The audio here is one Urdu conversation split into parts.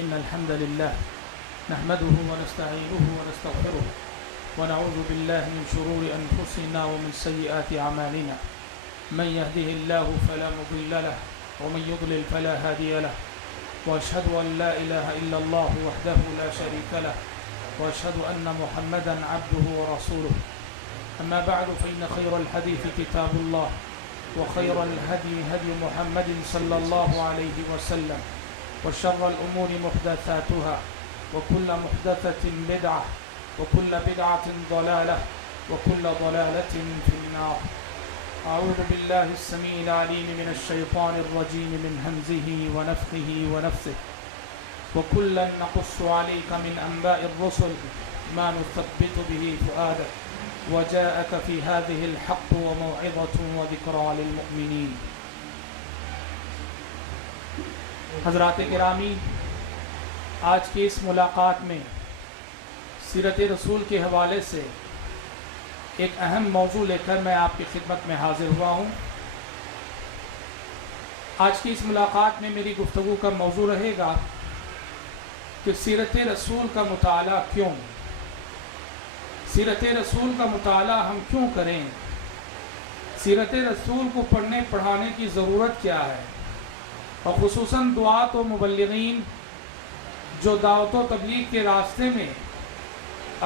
إن الحمد لله نحمده ونستعينه ونستغفره ونعوذ بالله من شرور أنفسنا ومن سيئات أعمالنا من يهده الله فلا مضل له ومن يضلل فلا هادي له وأشهد أن لا إله إلا الله وحده لا شريك له وأشهد أن محمدا عبده ورسوله أما بعد فإن خير الحديث كتاب الله وخير الهدي هدي محمد صلى الله عليه وسلم وشر الأمور محدثاتها وكل محدثة بدعة وكل بدعة ضلالة وكل ضلالة في النار. أعوذ بالله السميع العليم من الشيطان الرجيم من همزه ونفخه ونفثه. وكلا نقص عليك من أنباء الرسل ما نثبت به فؤادك وجاءك في هذه الحق وموعظة وذكرى للمؤمنين. حضرات گرامی، آج کی اس ملاقات میں سیرت رسول کے حوالے سے ایک اہم موضوع لے کر میں آپ کی خدمت میں حاضر ہوا ہوں. آج کی اس ملاقات میں میری گفتگو کا موضوع رہے گا کہ سیرت رسول کا مطالعہ کیوں، سیرت رسول کا مطالعہ ہم کیوں کریں، سیرت رسول کو پڑھنے پڑھانے کی ضرورت کیا ہے، اور خصوصاً دعات و مبلغین جو دعوت و تبلیغ کے راستے میں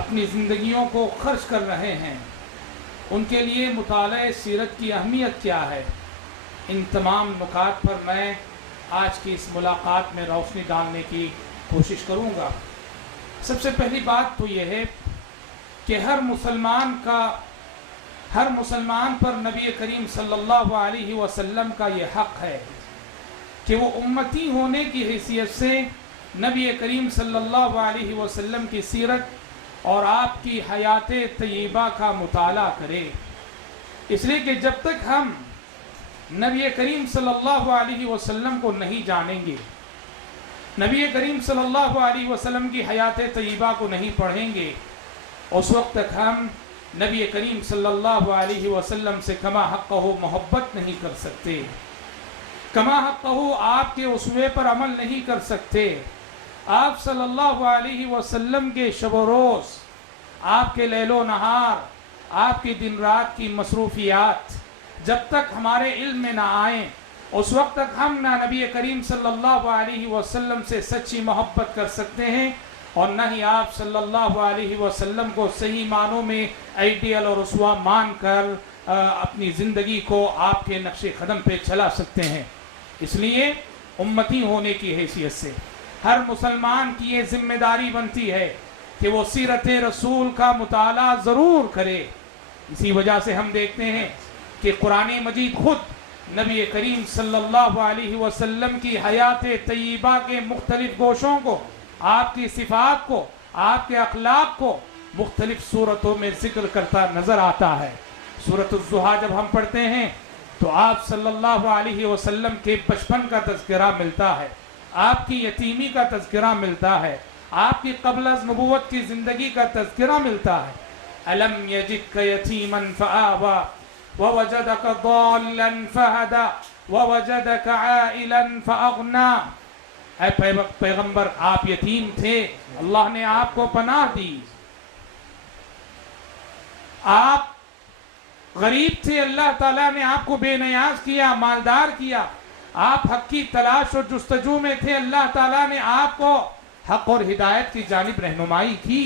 اپنی زندگیوں کو خرچ کر رہے ہیں ان کے لیے مطالعہ سیرت کی اہمیت کیا ہے. ان تمام نکات پر میں آج کی اس ملاقات میں روشنی ڈالنے کی کوشش کروں گا. سب سے پہلی بات تو یہ ہے کہ ہر مسلمان پر نبی کریم صلی اللہ علیہ وسلم کا یہ حق ہے کہ وہ امتی ہونے کی حیثیت سے نبی کریم صلی اللہ علیہ وسلم کی سیرت اور آپ کی حیات طیبہ کا مطالعہ کرے. اس لیے کہ جب تک ہم نبی کریم صلی اللہ علیہ وسلم کو نہیں جانیں گے، نبی کریم صلی اللہ علیہ وسلم کی حیات طیبہ کو نہیں پڑھیں گے، اس وقت تک ہم نبی کریم صلی اللہ علیہ وسلم سے کما حقہ محبت نہیں کر سکتے، کما حقہ آپ کے اسوے پر عمل نہیں کر سکتے. آپ صلی اللہ علیہ وسلم کے شب و روز، آپ کے لیل و نہار، آپ کی دن رات کی مصروفیات جب تک ہمارے علم میں نہ آئیں اس وقت تک ہم نہ نبی کریم صلی اللہ علیہ وسلم سے سچی محبت کر سکتے ہیں، اور نہ ہی آپ صلی اللہ علیہ وسلم کو صحیح معنوں میں آئیڈیل اور اسوا مان کر اپنی زندگی کو آپ کے نقش قدم پہ چلا سکتے ہیں. اس لیے امتی ہونے کی حیثیت سے ہر مسلمان کی یہ ذمہ داری بنتی ہے کہ وہ سیرت رسول کا مطالعہ ضرور کرے. اسی وجہ سے ہم دیکھتے ہیں کہ قرآن مجید خود نبی کریم صلی اللہ علیہ وسلم کی حیات طیبہ کے مختلف گوشوں کو، آپ کی صفات کو، آپ کے اخلاق کو مختلف صورتوں میں ذکر کرتا نظر آتا ہے. سورۃ الضحیٰ جب ہم پڑھتے ہیں تو آپ صلی اللہ علیہ وسلم کے بچپن کا تذکرہ ملتا ہے، آپ کی یتیمی کا تذکرہ ملتا ہے، آپ کی قبل از نبوت کی زندگی کا تذکرہ ملتا ہے. أَلَمْ يَجِدْكَ يَتِيمًا فَآوَى وَوَجَدَكَ ضَالًّا فَهَدَى وَوَجَدَكَ عَائِلًا فَأَغْنَى. اے پیغمبر، آپ یتیم تھے، اللہ نے آپ کو پناہ دی. آپ غریب تھے، اللہ تعالیٰ نے آپ کو بے نیاز کیا، مالدار کیا. آپ حق کی تلاش اور جستجو میں تھے، اللہ تعالیٰ نے آپ کو حق اور ہدایت کی جانب رہنمائی کی.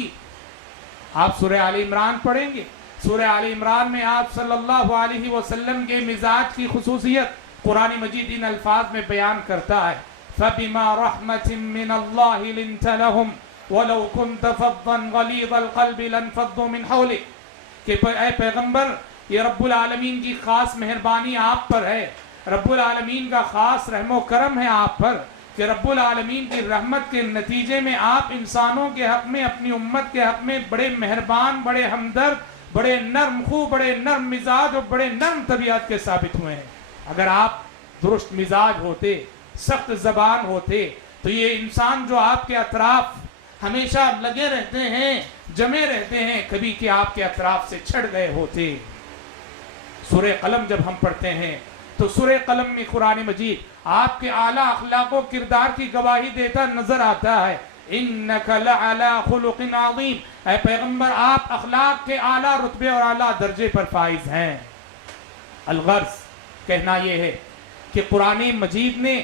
آپ سورہ آل عمران پڑھیں گے، سورہ آل عمران میں آپ صلی اللہ علیہ وسلم کے مزاج کی خصوصیت قرآن مجید ان الفاظ میں بیان کرتا ہے. فَبِمَا رَحْمَةٍ مِّنَ اللَّهِ لِنْتَ لَهُمْ وَلَوْ كُنْتَ فَضًّا غَلِيظَ الْقَلْبِ لَانفَضُّوا مِنْ حَوْلِكَ. کہ اے پیغمبر، یہ رب العالمین کی خاص مہربانی آپ پر ہے، رب العالمین کا خاص رحم و کرم ہے آپ پر کہ رب العالمین کی رحمت کے نتیجے میں آپ انسانوں کے حق میں، اپنی امت کے حق میں بڑے مہربان، بڑے ہمدرد، بڑے نرم خو، بڑے نرم مزاج اور بڑے نرم طبیعت کے ثابت ہوئے ہیں. اگر آپ درست مزاج ہوتے، سخت زبان ہوتے تو یہ انسان جو آپ کے اطراف ہمیشہ لگے رہتے ہیں، جمے رہتے ہیں، کبھی کہ آپ کے اطراف سے چھڑ گئے ہوتے. سورہ قلم جب ہم پڑھتے ہیں تو سورہ قلم میں قرآن مجید آپ کے اعلیٰ اخلاق و کردار کی گواہی دیتا نظر آتا ہے. انک لعلی خلق عظیم، اے پیغمبر آپ اخلاق کے اعلیٰ رتبے اور اعلیٰ درجے پر فائز ہیں. الغرض کہنا یہ ہے کہ قرآن مجید نے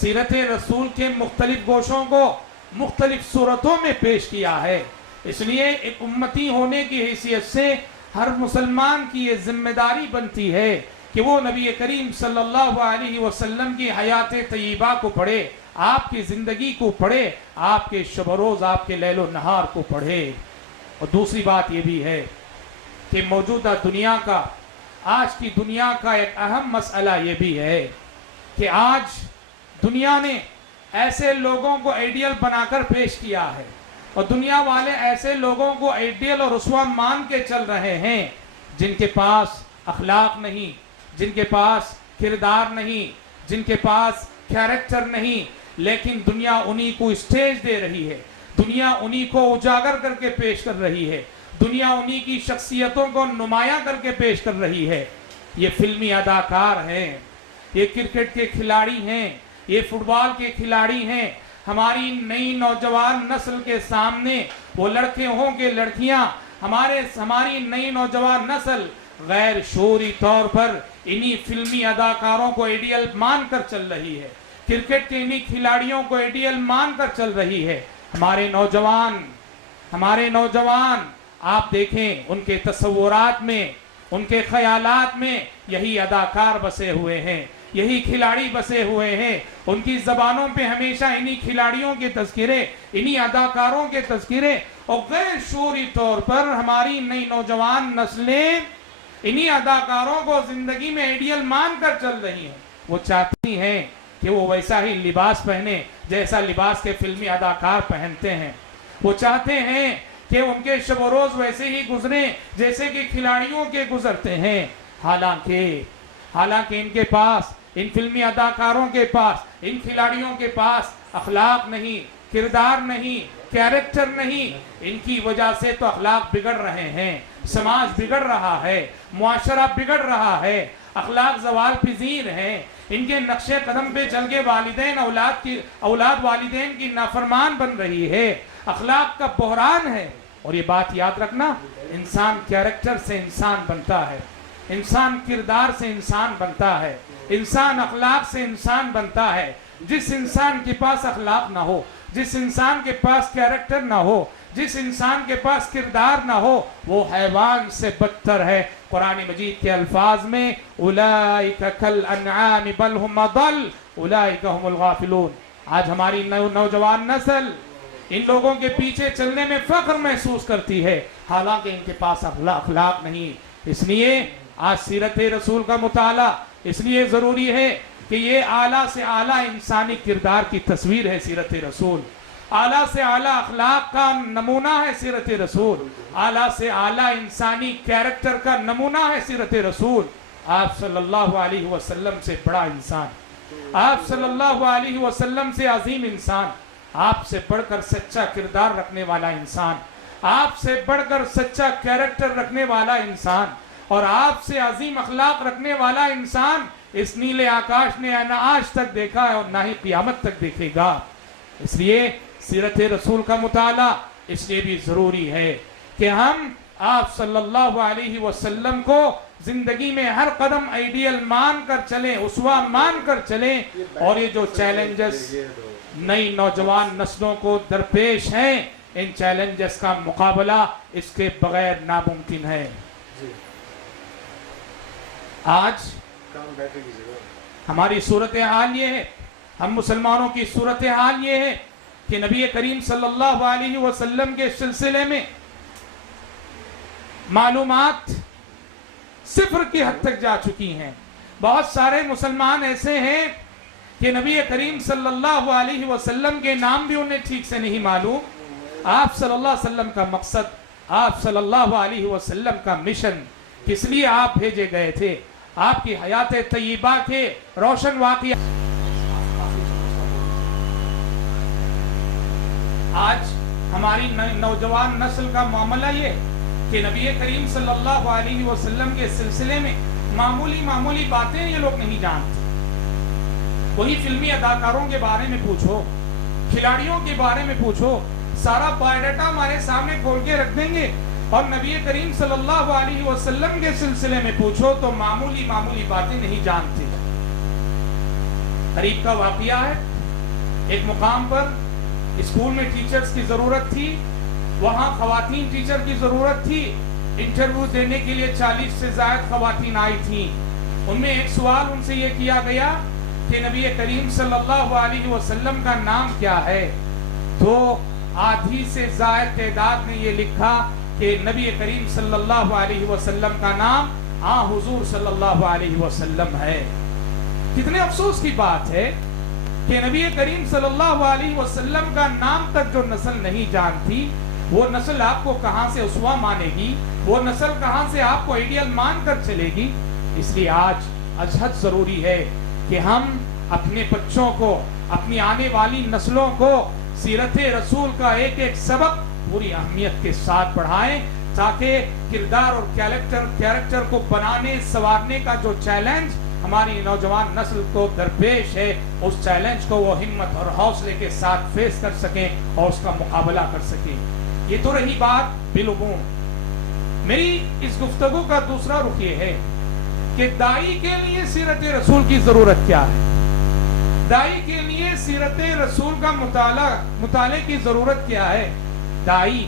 سیرت رسول کے مختلف گوشوں کو مختلف صورتوں میں پیش کیا ہے. اس لیے ایک امتی ہونے کی حیثیت سے ہر مسلمان کی یہ ذمہ داری بنتی ہے کہ وہ نبی کریم صلی اللہ علیہ وسلم کی حیات طیبہ کو پڑھے، آپ کی زندگی کو پڑھے، آپ کے شب و روز، آپ کے لیل و نہار کو پڑھے. اور دوسری بات یہ بھی ہے کہ موجودہ دنیا کا، آج کی دنیا کا ایک اہم مسئلہ یہ بھی ہے کہ آج دنیا نے ایسے لوگوں کو آئیڈیل بنا کر پیش کیا ہے، اور دنیا والے ایسے لوگوں کو آئیڈیل اور رسوا مان کے چل رہے ہیں جن کے پاس اخلاق نہیں، جن کے پاس کردار نہیں، جن کے پاس کیریکٹر نہیں، لیکن دنیا انہی کو اسٹیج دے رہی ہے، دنیا انہی کو اجاگر کر کے پیش کر رہی ہے، دنیا انہی کی شخصیتوں کو نمایاں کر کے پیش کر رہی ہے. یہ فلمی اداکار ہیں، یہ کرکٹ کے کھلاڑی ہیں، یہ فٹ بال کے کھلاڑی ہیں. ہماری نئی نوجوان نسل کے سامنے وہ لڑکے ہوں کہ لڑکیاں، ہماری نئی نوجوان نسل غیر شعوری طور پر انہی فلمی اداکاروں کو آئیڈیل مان کر چل رہی ہے، کرکٹ کے انہی کھلاڑیوں کو آئیڈیل مان کر چل رہی ہے. ہمارے نوجوان آپ دیکھیں ان کے تصورات میں، ان کے خیالات میں یہی اداکار بسے ہوئے ہیں، یہی کھلاڑی بسے ہوئے ہیں. ان کی زبانوں پہ ہمیشہ انہی کھلاڑیوں کے تذکرے، انہی اداکاروں کے تذکرے، اور غیر شعوری طور پر ہماری نئی نوجوان نسلیں انہی اداکاروں کو زندگی میں آئیڈیل مان کر چل رہی ہیں. وہ چاہتی ہیں کہ وہ ویسا ہی لباس پہنے جیسا لباس کے فلمی اداکار پہنتے ہیں. وہ چاہتے ہیں کہ ان کے شب و روز ویسے ہی گزریں جیسے کہ کھلاڑیوں کے گزرتے ہیں. حالانکہ ان کے پاس، ان فلمی اداکاروں کے پاس، ان کھلاڑیوں کے پاس اخلاق نہیں، کردار نہیں، کیریکٹر نہیں. ان کی وجہ سے تو اخلاق بگڑ رہے ہیں، سماج بگڑ رہا ہے، معاشرہ بگڑ رہا ہے، اخلاق زوال پذیر ہیں. ان کے نقش قدم پہ چل کے اولاد والدین کی نافرمان بن رہی ہے. اخلاق کا بحران ہے. اور یہ بات یاد رکھنا، انسان کیریکٹر سے انسان بنتا ہے، انسان کردار سے انسان بنتا ہے، انسان اخلاق سے انسان بنتا ہے. جس انسان کے پاس اخلاق نہ ہو، جس انسان کے پاس کیریکٹر نہ ہو، جس انسان کے پاس کردار نہ ہو، وہ حیوان سے بدتر ہے. قرآن مجید کے الفاظ میں اولئک کالانعام بل هم اضل اولئک هم الغافلون. آج ہماری نوجوان نسل ان لوگوں کے پیچھے چلنے میں فخر محسوس کرتی ہے، حالانکہ ان کے پاس اخلاق نہیں. اس لیے آج سیرت رسول کا مطالعہ اس لیے ضروری ہے کہ یہ اعلیٰ سے اعلیٰ انسانی کردار کی تصویر ہے سیرت رسول، اعلیٰ سے اعلیٰ اخلاق کا نمونہ ہے سیرت رسول، اعلیٰ سے اعلیٰ انسانی کیریکٹر کا نمونہ ہے سیرت رسول. آپ صلی اللہ علیہ وسلم سے بڑا انسان، آپ صلی اللہ علیہ وسلم سے عظیم انسان، آپ سے بڑھ کر سچا کردار رکھنے والا انسان، آپ سے بڑھ کر سچا کیریکٹر رکھنے والا انسان، اور آپ سے عظیم اخلاق رکھنے والا انسان اس نیلے آکاش نے نہ آج تک دیکھا ہے اور نہ ہی قیامت تک دیکھے گا. اس لیے سیرت رسول کا مطالعہ اس لیے بھی ضروری ہے کہ ہم آپ صلی اللہ علیہ وسلم کو زندگی میں ہر قدم آئیڈیل مان کر چلیں، اسوہ مان کر چلیں. اور یہ جو چیلنجز نئی نوجوان نسلوں کو درپیش ہیں، ان چیلنجز کا مقابلہ اس کے بغیر ناممکن ہے. آج ہماری صورتحال یہ ہے، ہم مسلمانوں کی صورتحال یہ ہے کہ نبی کریم صلی اللہ علیہ وسلم کے سلسلے میں معلومات صفر کی حد تک جا چکی ہیں. بہت سارے مسلمان ایسے ہیں کہ نبی کریم صلی اللہ علیہ وسلم کے نام بھی انہیں ٹھیک سے نہیں معلوم. آپ صلی اللہ علیہ وسلم کا مقصد، آپ صلی اللہ علیہ وسلم کا مشن، کس لیے آپ بھیجے گئے تھے، آپ کی حیات طیبہ کے روشن واقعہ. آج ہماری نوجوان نسل کا معاملہ یہ کہ نبی کریم صلی اللہ علیہ وسلم کے سلسلے میں معمولی معمولی باتیں یہ لوگ نہیں جانتے. وہی فلمی اداکاروں کے بارے میں پوچھو, کھلاڑیوں کے بارے میں پوچھو, سارا بایو ڈیٹا ہمارے سامنے کھول کے رکھ دیں گے, اور نبی کریم صلی اللہ علیہ وسلم کے سلسلے میں پوچھو تو معمولی معمولی باتیں نہیں جانتے. قریب کا واقعہ ہے, ایک مقام پر اسکول میں ٹیچرز کی ضرورت تھی, وہاں خواتین ٹیچر کی ضرورت تھی. انٹرویو دینے کے لیے 40 سے زائد خواتین آئی تھیں. ان میں ایک سوال ان سے یہ کیا گیا کہ نبی کریم صلی اللہ علیہ وسلم کا نام کیا ہے؟ تو آدھی سے زائد تعداد نے یہ لکھا کہ نبی کریم صلی اللہ علیہ وسلم کا نام حضور صلی اللہ علیہ وسلم ہے. کتنے افسوس کی بات ہے کہ نبی کریم صلی اللہ علیہ وسلم کا نام تک جو نسل نہیں جانتی, وہ نسل آپ کو کہاں سے اسوہ مانے گی, وہ نسل کہاں سے آپ کو آئیڈیل مان کر چلے گی. اس لیے آج ازحد ضروری ہے کہ ہم اپنے بچوں کو, اپنی آنے والی نسلوں کو سیرت رسول کا ایک ایک سبق پوری اہمیت کے ساتھ پڑھائیں, تاکہ کردار اور کیریکٹر کو بنانے سنوارنے کا جو چیلنج ہماری نوجوان نسل کو درپیش ہے, اس چیلنج کو وہ ہمت اور حوصلے کے ساتھ فیس کر سکیں اور اس کا مقابلہ کر سکیں. یہ تو رہی بات بالعموم. میری اس گفتگو کا دوسرا رخ یہ ہے کہ دائی کے لیے سیرت رسول کی ضرورت کیا ہے. دائی کے لیے سیرت رسول کا مطالعے کی ضرورت کیا ہے. دائی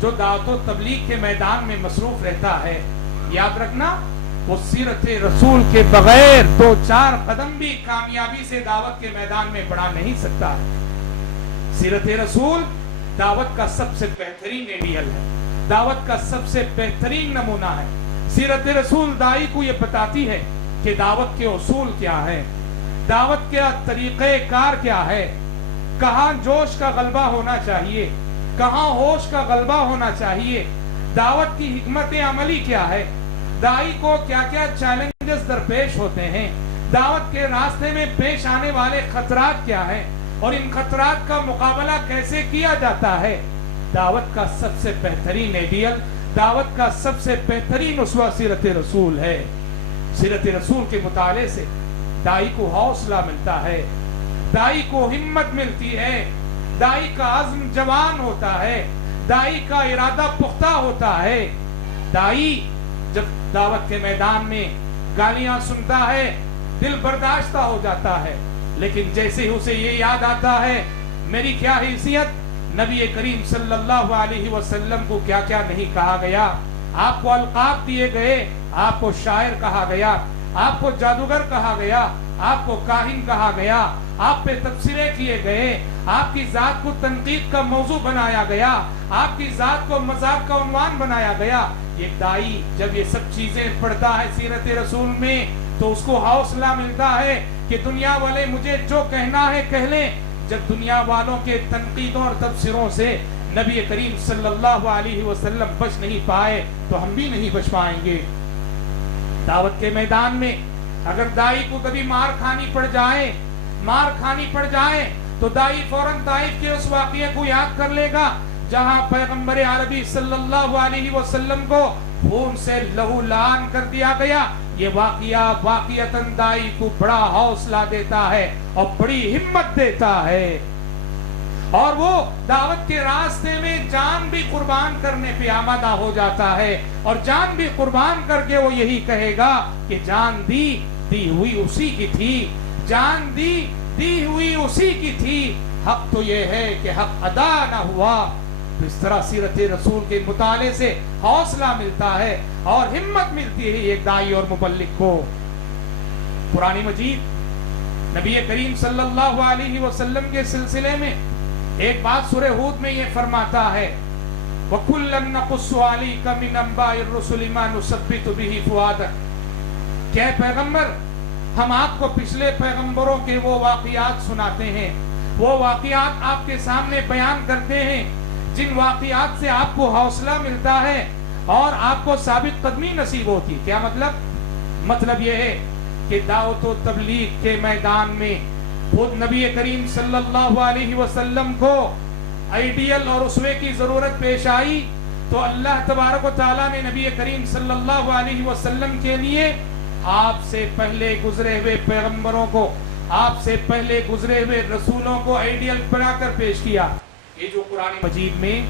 جو دعوت و تبلیغ کے میدان میں مصروف رہتا ہے, یاد رکھنا وہ سیرت رسول کے بغیر 2-4 قدم بھی کامیابی سے دعوت کے میدان میں بڑھا نہیں سکتا. سیرت رسول دعوت کا سب سے بہترین ایڈیل ہے, دعوت کا سب سے بہترین نمونہ ہے. سیرت رسول دائی کو یہ بتاتی ہے کہ دعوت کے اصول کیا ہے, دعوت کا طریقہ کار کیا ہے, کہاں جوش کا غلبہ ہونا چاہیے, کہاں ہوش کا غلبہ ہونا چاہیے, دعوت کی حکمت عملی کیا ہے, دائی کو کیا کیا چیلنجز درپیش ہوتے ہیں, دعوت کے راستے میں پیش آنے والے خطرات کیا ہیں, اور ان خطرات کا مقابلہ کیسے کیا جاتا ہے. دعوت کا سب سے بہترین ایڈیل, دعوت کا سب سے بہترین اسوہ سیرت رسول ہے. سیرت رسول کے مطالعے سے دائی کو حوصلہ ملتا ہے, دائی کو ہمت ملتی ہے, دائی کا عزم جوان ہوتا ہے, دائی کا ارادہ پختہ ہوتا ہے. دائی جب دعوت کے میدان میں گالیاں سنتا ہے دل برداشتہ ہو جاتا ہے, لیکن جیسے ہی اسے یہ یاد آتا ہے میری کیا حیثیت, نبی کریم صلی اللہ علیہ وسلم کو کیا کیا نہیں کہا گیا, آپ کو القاب دیے گئے, آپ کو شاعر کہا گیا, آپ کو جادوگر کہا گیا, آپ کو کاہن کہا گیا, آپ پہ تبصرے کیے گئے, آپ کی ذات کو تنقید کا موضوع بنایا گیا, آپ کی ذات کو مذاق کا عنوان بنایا گیا. ایک دائی جب یہ سب چیزیں پڑھتا ہے سیرت رسول میں تو اس کو حوصلہ ملتا ہے کہ دنیا والے مجھے جو کہنا ہے کہہ لیں, جب دنیا والوں کے تنقیدوں اور تبصروں سے نبی کریم صلی اللہ علیہ وسلم بچ نہیں پائے تو ہم بھی نہیں بچ پائیں گے. دعوت کے میدان میں اگر دائی کو کبھی مار کھانی پڑ جائے تو دائی فوراً طائف کے اس واقعے کو یاد کر لے گا جہاں پیغمبر عربی صلی اللہ علیہ وسلم کو خون سے لہو لعان کر دیا گیا. یہ واقعہ واقعتاً دائی کو بڑا حوصلہ دیتا ہے اور بڑی ہمت دیتا ہے, اور وہ دعوت کے راستے میں جان بھی قربان کرنے پہ آمادہ ہو جاتا ہے, اور جان بھی قربان کر کے وہ یہی کہے گا کہ جان دی ہوئی اسی کی تھی, جان دی ہوئی اسی کی تھی, حق تو یہ ہے کہ حق ادا نہ ہوا. اس طرح سیرت رسول کے مطالعے سے حوصلہ ملتا ہے اور ہمت ملتی ہے ایک دائی اور مبلغ کو. قرآن مجید نبی کریم صلی اللہ علیہ وسلم کے سلسلے میں ایک بات سورہ ہود میں یہ فرماتا ہے وَكُلًّا نَقُصُّ عَلَيْكَ مِنْ أَنْبَاءِ الرُّسُلِ مَا نُثَبِّتُ بِهِ فُؤَادَكَ. کہ پیغمبر ہم آپ کو پچھلے پیغمبروں کے وہ واقعات سناتے ہیں, وہ واقعات آپ کے سامنے بیان کرتے ہیں جن واقعات سے آپ کو حوصلہ ملتا ہے اور آپ کو ثابت قدمی نصیب ہوتی. کیا مطلب یہ ہے کہ دعوت و تبلیغ کے میدان میں خود نبی کریم صلی اللہ علیہ وسلم کو آئیڈیل اور اسوے کی ضرورت پیش آئی تو اللہ تبارک و تعالیٰ نے نبی کریم صلی اللہ علیہ وسلم کے لیے آپ سے پہلے گزرے ہوئے پیغمبروں کو، آپ سے پہلے گزرے ہوئے رسولوں کو آئیڈیل بنا کر پیش کیا۔ یہ جو قرآن مجید میں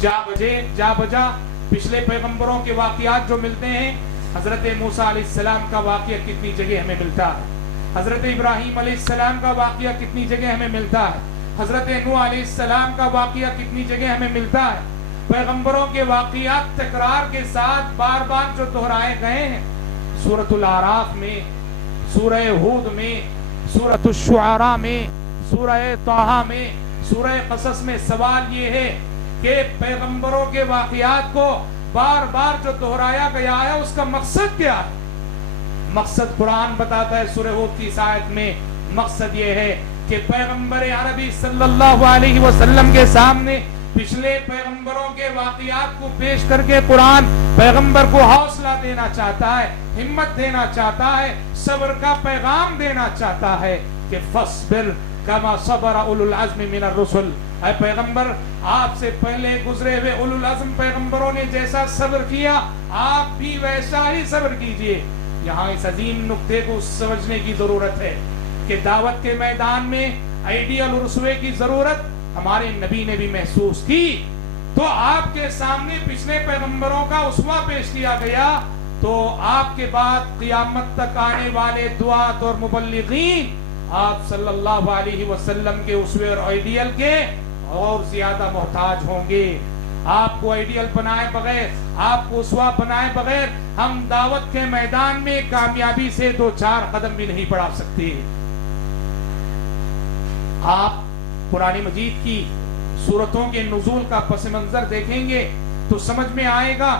جا بجا پچھلے پیغمبروں کے واقعات جو ملتے ہیں، حضرت موسیٰ علیہ السلام کا واقعہ کتنی جگہ ہمیں ملتا ہے، حضرت ابراہیم علیہ السلام کا واقعہ کتنی جگہ ہمیں ملتا ہے، حضرت نوح علیہ السلام کا واقعہ کتنی جگہ ہمیں ملتا ہے۔ پیغمبروں کے واقعات تکرار کے ساتھ بار بار جو دہرائے گئے ہیں، سورۃ الاعراف میں، سورہ ہود میں، سورۃ الشعراء میں، سورہ طٰہٰ میں، سورہ قصص میں۔ سوال یہ ہے کہ پیغمبروں کے واقعات کو بار بار جو دہرایا گیا ہے اس کا مقصد کیا ہے؟ مقصد قرآن بتاتا ہے سورہ ہود کی آیت میں، مقصد یہ ہے کہ پیغمبر عربی صلی اللہ علیہ وسلم کے سامنے پچھلے پیغمبروں کے واقعات کو پیش کر کے قرآن پیغمبر کو حوصلہ دینا چاہتا ہے، ہمت دینا چاہتا ہے، صبر کا پیغام دینا چاہتا ہے کہ فَاصْبِرْ كَمَا صَبَرَ أُولُو الْعَزْمِ مِنَ الرُّسُلِ۔ اے پیغمبر، آپ سے پہلے گزرے ہوئے اولو العزم پیغمبروں نے جیسا صبر کیا، آپ بھی ویسا ہی صبر کیجئے۔ یہاں اس عظیم نقطے کو سمجھنے کی ضرورت ہے کہ دعوت کے میدان میں آئیڈیل اور اسوے کی ضرورت ہمارے نبی نے بھی محسوس کی، تو آپ کے سامنے پچھلے پیغمبروں کا اسوہ پیش کیا گیا، تو آپ کے بعد قیامت تک آنے والے دعات اور مبلغین آپ صلی اللہ علیہ وسلم کے اسوے اور آئیڈیل کے اور زیادہ محتاج ہوں گے۔ آپ کو آئیڈیل بنائے بغیر، آپ کو اسوہ بنائے بغیر ہم دعوت کے میدان میں کامیابی سے 2-4 قدم بھی نہیں بڑھا سکتے۔ آپ قرآن مجید کی سورتوں کے نزول کا پس منظر دیکھیں گے تو سمجھ میں آئے گا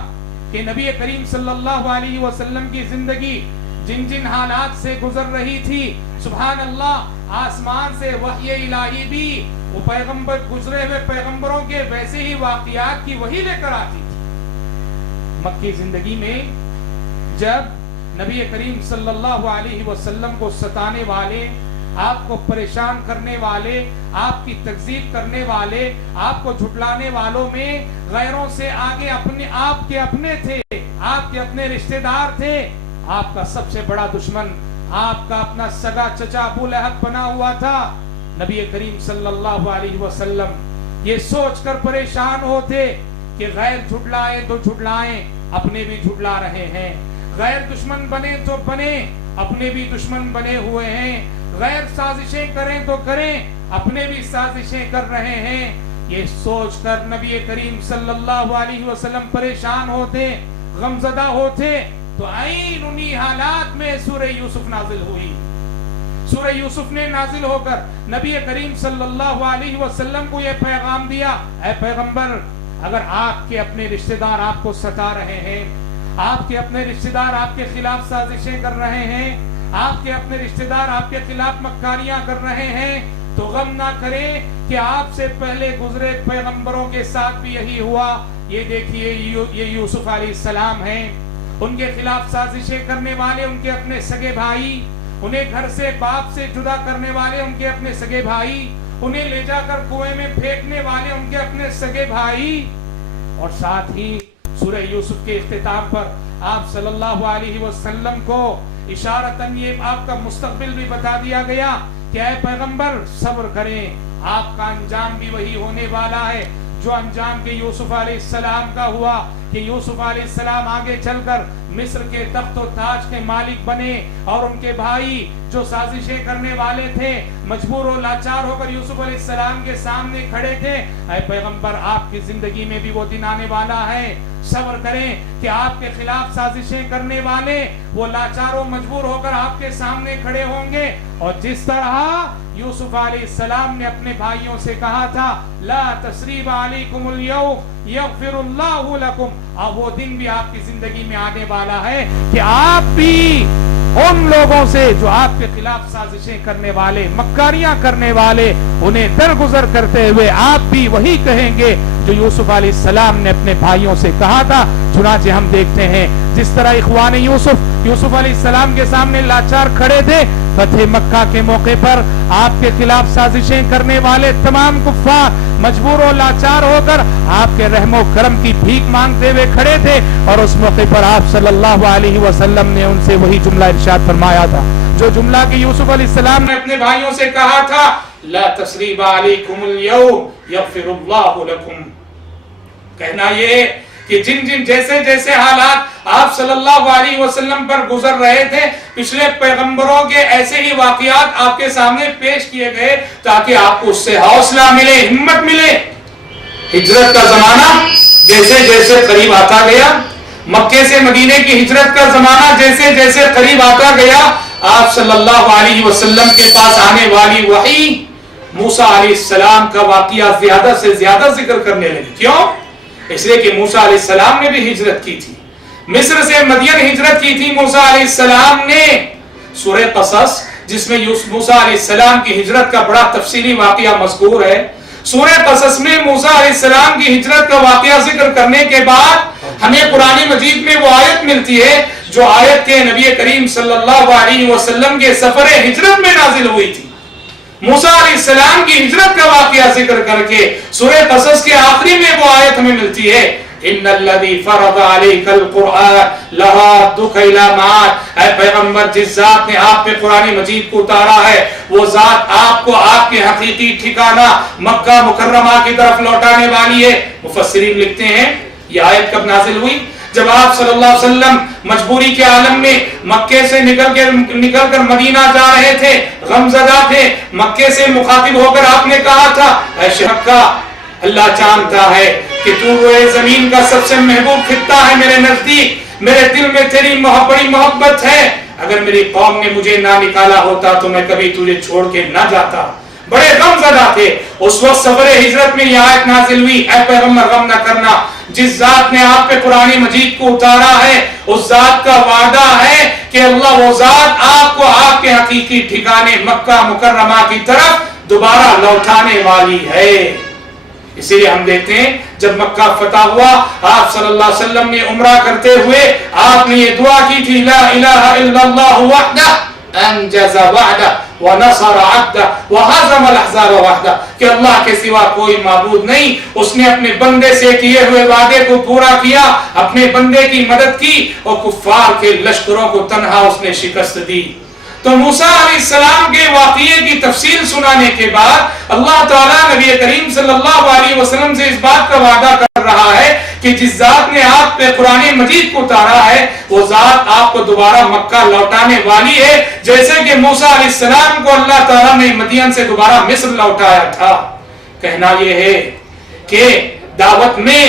کہ نبی کریم صلی اللہ علیہ وسلم کی زندگی جن جن حالات سے گزر رہی تھی، سبحان اللہ، آسمان سے وحی الہی بھی وہ پیغمبر گزرے ہوئے پیغمبروں کے ویسے ہی واقعات کی وحی لے کر آتی تھی۔ مکی زندگی میں جب نبی کریم صلی اللہ علیہ وسلم کو ستانے والے، آپ کو پریشان کرنے والے، آپ کی تکذیب کرنے والے، آپ کو جھٹلانے والوں میں غیروں سے آگے آپ کے اپنے تھے، آپ کے اپنے رشتہ دار تھے۔ آپ کا سب سے بڑا دشمن آپ کا اپنا سگا چچا ابو لہب بنا ہوا تھا۔ نبی کریم صلی اللہ علیہ وسلم یہ سوچ کر پریشان ہوتے کہ غیر جھٹلائے تو جھٹلائیں، اپنے بھی جھٹلا رہے ہیں، غیر دشمن بنے تو بنے، اپنے بھی دشمن بنے ہوئے ہیں، غیر سازشیں کریں تو کریں، اپنے بھی سازشیں کر رہے ہیں۔ یہ سوچ کر نبی کریم صلی اللہ علیہ وسلم پریشان ہوتے، غمزدہ ہوتے، تو عین انہی حالات میں سورہ یوسف نازل ہوئی۔ سورہ یوسف نے نازل ہو کر نبی کریم صلی اللہ علیہ وسلم کو یہ پیغام دیا، اے پیغمبر، اگر آپ کے اپنے رشتہ دار آپ کو ستا رہے ہیں، آپ کے اپنے رشتہ دار آپ کے خلاف سازشیں کر رہے ہیں، آپ کے اپنے رشتہ دار آپ کے خلاف مکاریاں کر رہے ہیں، تو غم نہ کریں کہ آپ سے پہلے گزرے پیغمبروں کے ساتھ بھی یہی ہوا۔ یہ دیکھیے، یہ یوسف علیہ السلام ہیں، ان کے خلاف سازشیں کرنے والے ان کے اپنے سگے بھائی، انہیں گھر سے باپ سے جدا کرنے والے ان کے اپنے سگے بھائی، انہیں لے جا کر کنویں میں پھینکنے والے ان کے اپنے سگے بھائی۔ اور ساتھ ہی سورہ یوسف کے اختتام پر آپ صلی اللہ علیہ وسلم کو اشارتاً یہ آپ کا مستقبل بھی بتا دیا گیا کہ اے پیغمبر صبر کریں، آپ کا انجام بھی وہی ہونے والا ہے جو انجام کے یوسف علیہ السلام کا ہوا، کہ یوسف علیہ السلام آگے چل کر مصر کے تخت و تاج کے مالک بنے، اور ان کے بھائی جو سازشیں کرنے والے تھے مجبور و لاچار ہو کر یوسف علیہ السلام کے سامنے کھڑے تھے۔ اے پیغمبر، آپ کی زندگی میں بھی وہ دن آنے والا ہے، صبر کریں کہ آپ کے خلاف سازشیں کرنے والے وہ لاچار و مجبور ہو کر آپ کے سامنے کھڑے ہوں گے، اور جس طرح یوسف علیہ السلام نے اپنے بھائیوں سے کہا تھا لا تثریب علیکم اليوم یغفر اللہ لکم، اب وہ دن بھی آپ کی زندگی میں آنے والا ہے کہ آپ بھی ان لوگوں سے جو آپ کے خلاف سازشیں کرنے والے، مکاریاں کرنے والے، انہیں درگزر کرتے ہوئے آپ بھی وہی کہیں گے جو یوسف علیہ السلام نے اپنے بھائیوں سے کہا تھا۔ چنانچہ ہم دیکھتے ہیں جس طرح اخوان یوسف علیہ السلام کے سامنے لاچار کھڑے تھے، فتح مکہ کے موقع پر آپ کے خلاف سازشیں کرنے والے تمام کفار مجبور و لاچار ہو کر آپ کے رحم و کرم کی بھیک مانگتے ہوئے کھڑے تھے، اور اس موقع پر آپ صلی اللہ علیہ وسلم نے ان سے وہی جملہ ارشاد فرمایا تھا جو جملہ کہ یوسف علیہ السلام نے اپنے بھائیوں سے کہا تھا، لا تثریب علیکم اليوم یغفر اللہ لکم۔ کہنا یہ کہ جن جیسے جیسے حالات آپ صلی اللہ علیہ وسلم پر گزر رہے تھے، پچھلے پیغمبروں کے ایسے ہی واقعات آپ کے سامنے پیش کیے گئے تاکہ آپ کو اس سے حوصلہ ملے، ہمت ملے۔ ہجرت کا زمانہ جیسے جیسے قریب آتا گیا، مکے سے مدینے کی ہجرت کا زمانہ جیسے جیسے قریب آتا گیا، آپ صلی اللہ علیہ وسلم کے پاس آنے والی وحی موسیٰ علیہ السلام کا واقعہ زیادہ سے زیادہ ذکر کرنے لگی۔ کیوں؟ اس لیے کہ موسیٰ علیہ السلام نے بھی ہجرت کی تھی، مصر سے مدین ہجرت کی تھی موسیٰ علیہ السلام نے۔ سورہ قصص جس میں موسیٰ علیہ السلام کی ہجرت کا بڑا تفصیلی واقعہ مذکور ہے، سورہ قصص میں موسیٰ علیہ السلام کی ہجرت کا واقعہ ذکر کرنے کے بعد ہمیں قرآن مجید میں وہ آیت ملتی ہے جو آیت کے نبی کریم صلی اللہ علیہ وسلم کے سفر ہجرت میں نازل ہوئی تھی۔ موسیٰ علیہ السلام کی ہجرت کا واقعہ ذکر کر کے سورہ قصص کے آخری میں وہ آیت ہمیں ملتی ہے، ان الذی فرض علیک القرآن لرادک الی معاد۔ اے پیغمبر، جس ذات نے آپ پہ قرآن مجید کو اتارا ہے وہ ذات آپ کو آپ کے حقیقی ٹھکانہ مکہ مکرمہ کی طرف لوٹانے والی ہے۔ مفسرین لکھتے ہیں یہ آیت کب نازل ہوئی؟ جب آپ صلی اللہ علیہ وسلم مجبوری کے عالم میں مکے سے نکل کر مدینہ جا رہے تھے، غمزدہ تھے، مکے سے مخاطب ہو کر آپ نے کہا تھا، اے مکہ، اللہ جانتا ہے کہ تو روئے زمین کا سب سے محبوب خطہ ہے میرے نزدیک، میرے دل میں تیری بڑی محبت ہے، اگر میری قوم نے مجھے نہ نکالا ہوتا تو میں کبھی تجھے چھوڑ کے نہ جاتا۔ بڑے غم زدہ تھے۔ اس وقت سفر ہجرت میں یہ آیت نازل ہوئی، اے پیغمبر غم نہ کرنا، جس ذات نے آپ پہ قرآن مجید کو اتارا ہے اس ذات کا وعدہ ہے کہ اللہ وہ ذات آپ کو آپ کے حقیقی ٹھکانے مکہ مکرمہ کی طرف دوبارہ لوٹانے والی ہے۔ اسی لیے ہم دیکھتے ہیں جب مکہ فتح ہوا، آپ صلی اللہ علیہ وسلم نے عمرہ کرتے ہوئے آپ نے یہ دعا کی تھی، لا الہ الا اللہ وحدہ انجز وعدہ ونصر عبدہ وہزم الاحزاب وحدہ، کہ اللہ کے سوا کوئی معبود نہیں، اس نے اپنے بندے سے کیے ہوئے وعدے کو پورا کیا، اپنے بندے کی مدد کی اور کفار کے لشکروں کو تنہا اس نے شکست دی۔ تو موسیٰ علیہ السلام کے واقعے کی تفصیل سنانے کے بعد اللہ تعالیٰ نبی کریم صلی اللہ علیہ وسلم سے اس بات کا وعدہ کر رہا ہے کہ جس ذات نے آپ پہ قرآن مجید کو اتارا ہے وہ ذات آپ کو دوبارہ مکہ لوٹانے والی ہے، جیسے کہ موسیٰ علیہ السلام کو اللہ تعالیٰ نے مدین سے دوبارہ مصر لوٹایا تھا۔ کہنا یہ ہے کہ دعوت میں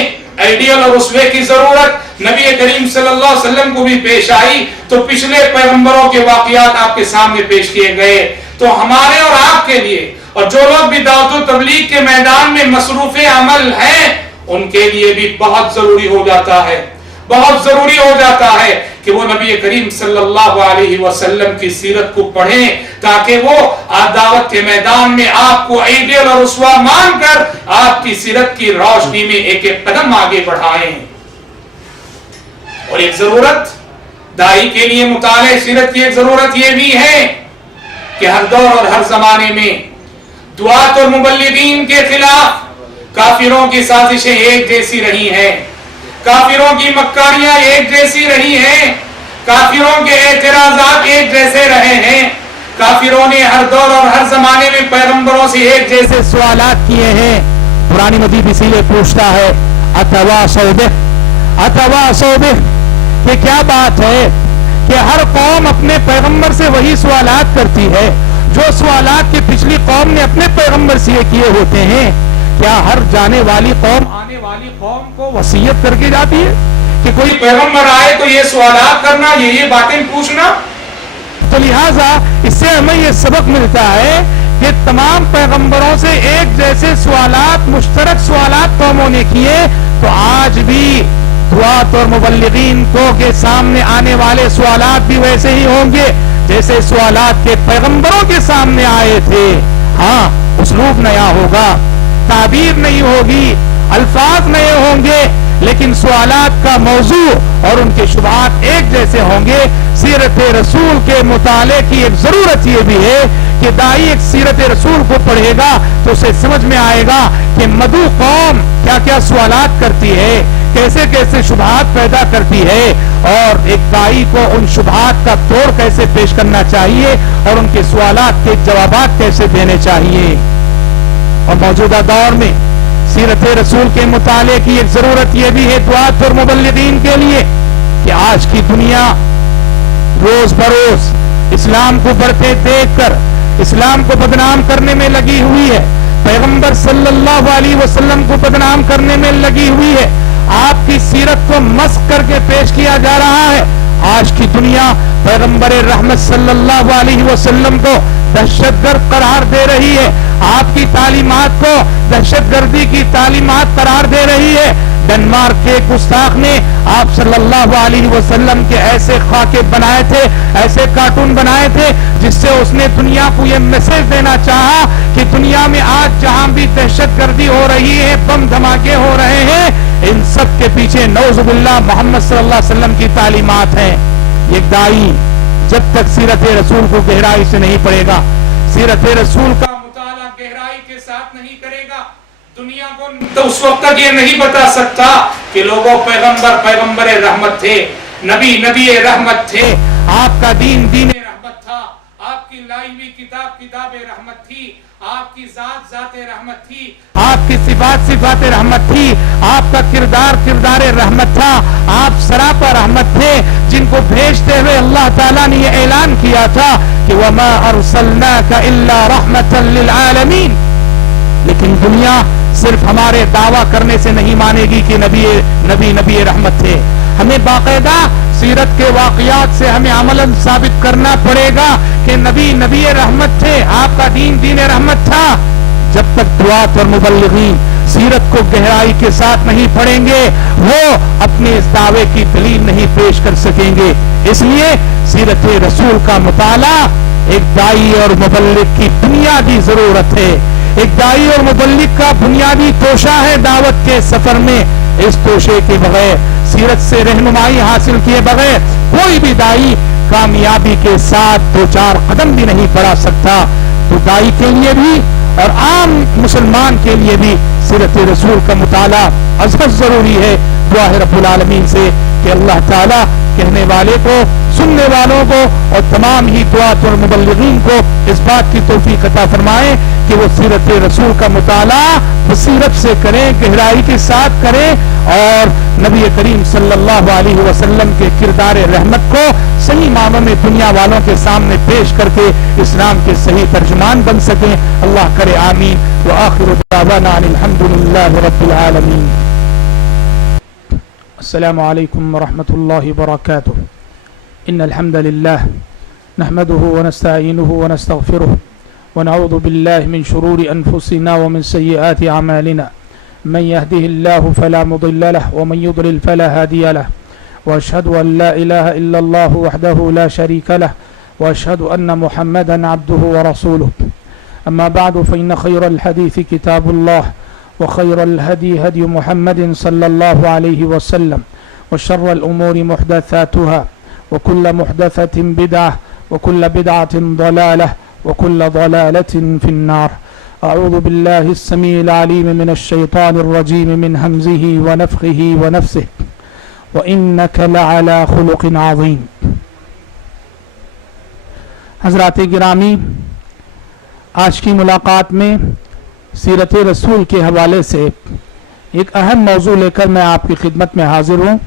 آئیڈیل اور اسوے کی ضرورت نبی کریم صلی اللہ علیہ وسلم کو بھی پیش آئی، تو پچھلے پیغمبروں کے واقعات آپ کے سامنے پیش کیے گئے، تو ہمارے اور آپ کے لیے اور جو لوگ بھی دعوت و تبلیغ کے میدان میں مصروف عمل ہیں ان کے لیے بھی بہت ضروری ہو جاتا ہے، بہت ضروری ہو جاتا ہے کہ وہ نبی کریم صلی اللہ علیہ وسلم کی سیرت کو پڑھیں تاکہ وہ دعوت کے میدان میں آپ کو آئیڈیل اور اسوہ مان کر آپ کی سیرت کی روشنی میں ایک ایک قدم آگے بڑھائیں۔ اور ایک ضرورت دائی کے لیے مطالعہ سیرت کی ایک ضرورت یہ بھی ہے کہ ہر دور اور ہر زمانے میں دعات اور مبلغین کے خلاف کافروں کی سازشیں ایک جیسی رہی ہیں، کافروں کی مکاریاں ایک جیسی رہی ہیں، کافروں کے اعتراضات ایک جیسے رہے ہیں، کافروں نے ہر دور اور ہر زمانے میں پیغمبروں سے ایک جیسے سوالات کیے ہیں۔ قرآن مجید اسی لیے پوچھتا ہے اتواصوا بہ، اتواصوا بہ، کہ کیا بات ہے کہ ہر قوم اپنے پیغمبر سے وہی سوالات کرتی ہے جو سوالات کی پچھلی قوم نے اپنے پیغمبر سے کیے ہوتے ہیں۔ کیا ہر جانے والی قوم آنے والی قوم کو وصیت کر کے جاتی ہے کہ کوئی پیغمبر آئے تو یہ سوالات کرنا، یہ باتیں پوچھنا؟ تو لہٰذا اس سے ہمیں یہ سبق ملتا ہے کہ تمام پیغمبروں سے ایک جیسے سوالات، مشترک سوالات قوموں نے کیے، تو آج بھی دعات اور مبلغین کو کے سامنے آنے والے سوالات بھی ویسے ہی ہوں گے جیسے سوالات کے پیغمبروں کے سامنے آئے تھے۔ ہاں، اسلوب نیا ہوگا، تعبیر نہیں ہوگی، الفاظ نئے ہوں گے، لیکن سوالات کا موضوع اور ان کے شبہات ایک جیسے ہوں گے۔ سیرت رسول کے مطالعے کی ایک ضرورت یہ بھی ہے کہ دائی ایک سیرت رسول کو پڑھے گا تو اسے سمجھ میں آئے گا کہ مدعو قوم کیا کیا سوالات کرتی ہے، کیسے کیسے شبہات پیدا کرتی ہے، اور ایک دائی کو ان شبہات کا توڑ کیسے پیش کرنا چاہیے اور ان کے سوالات کے جوابات کیسے دینے چاہیے۔ اور موجودہ دور میں سیرت رسول کے مطالعے کی ایک ضرورت یہ بھی ہے دعات اور مبلغین کے لیے کہ آج کی دنیا روز بروز اسلام کو بڑھتے دیکھ کر اسلام کو بدنام کرنے میں لگی ہوئی ہے، پیغمبر صلی اللہ علیہ وسلم کو بدنام کرنے میں لگی ہوئی ہے، آپ کی سیرت کو مسخ کر کے پیش کیا جا رہا ہے۔ آج کی دنیا پیغمبر رحمت صلی اللہ علیہ وسلم کو دہشت گرد قرار دے رہی ہے، آپ کی تعلیمات کو دہشت گردی کی تعلیمات قرار دے رہی ہے۔ ڈنمارک کے گستاخ نے آپ صلی اللہ علیہ وسلم کے ایسے خاکے بنائے تھے، ایسے کارٹون بنائے تھے جس سے اس نے دنیا کو یہ میسج دینا چاہا کہ دنیا میں آج جہاں بھی دہشت گردی ہو رہی ہے، بم دھماکے ہو رہے ہیں، ان سب کے پیچھے نعوذ باللہ محمد صلی اللہ علیہ وسلم کی تعلیمات ہیں۔ ایک دائی جب تک سیرت رسول کو گہرائی سے نہیں پڑھے گا، سیرت رسول کا مطالعہ گہرائی کے ساتھ نہیں کرے گا، دنیا کو تو اس وقت تک یہ نہیں بتا سکتا کہ لوگوں پیغمبر رحمت تھے، نبی رحمت تھے، آپ کا دین رحمت تھا، آپ کی لائی ہوئی کتاب رحمت تھی، آپ کی ذات رحمت تھی، آپ کی صفات رحمت تھی، آپ کا کردار رحمت تھا، آپ سراپا رحمت تھے، جن کو بھیجتے ہوئے اللہ تعالیٰ نے یہ اعلان کیا تھا کہ وَمَا أَرْسَلْنَاكَ إِلَّا رَحْمَةً لِلْعَالَمِينَ۔ لیکن دنیا صرف ہمارے دعویٰ کرنے سے نہیں مانے گی کہ نبی رحمت تھے، ہمیں باقاعدہ سیرت کے واقعات سے ہمیں عملاً ثابت کرنا پڑے گا کہ نبی رحمت تھے، آپ کا دین رحمت تھا۔ جب تک دعات اور مبلغین سیرت کو گہرائی کے ساتھ نہیں پڑھیں گے وہ اپنے اس دعوے کی دلیل نہیں پیش کر سکیں گے۔ اس لیے سیرت رسول کا مطالعہ ایک دائی اور مبلغ کی بنیادی ضرورت ہے، ایک دائی اور مبلغ کا بنیادی توشہ ہے دعوت کے سفر میں۔ اس توشے کے بغیر، سیرت سے رہنمائی حاصل کیے بغیر کوئی بھی دائی کامیابی کے ساتھ دو چار قدم بھی نہیں بڑھا سکتا۔ تو دائی کے لیے بھی اور عام مسلمان کے لیے بھی سیرت رسول کا مطالعہ ازحد ضروری ہے۔ دعا ہے رب العالمین سے کہ اللہ تعالیٰ کہنے والے کو، سننے والوں کو اور تمام ہی دعات اور مبلغین کو اس بات کی توفیق عطا فرمائے کہ وہ سیرت رسول کا مطالعہ بصیرت سے کریں، گہرائی کے ساتھ کریں، اور نبی کریم صلی اللہ علیہ وسلم کے کردار رحمت کو صحیح معنوں میں دنیا والوں کے سامنے پیش کر کے اسلام کے صحیح ترجمان بن سکیں۔ اللہ کرے آمین۔ وآخر دعوانا ان الحمد للہ رب العالمین۔ السلام علیکم ورحمۃ اللہ وبرکاتہ۔ ان الحمد للہ نحمده ونستعینه ونستغفره ونعوذ بالله من شرور انفسنا ومن سيئات اعمالنا، من يهده الله فلا مضل له ومن يضلل فلا هادي له، واشهد ان لا اله الا الله وحده لا شريك له، واشهد ان محمدا عبده ورسوله۔ اما بعد فان خير الحديث كتاب الله، وخير الهدي هدي محمد صلى الله عليه وسلم، وشر الامور محدثاتها، وكل محدثة بدعة، وكل بدعة ضلالة، وكل ضلالة في النار۔ أعوذ بالله السميع العليم من الشيطان الرجيم من همزه ونفخه ونفسه، وإنك لعلى خلق عظيم۔ حضرات گرامی، آج کی ملاقات میں سیرت رسول کے حوالے سے ایک اہم موضوع لے کر میں آپ کی خدمت میں حاضر ہوں۔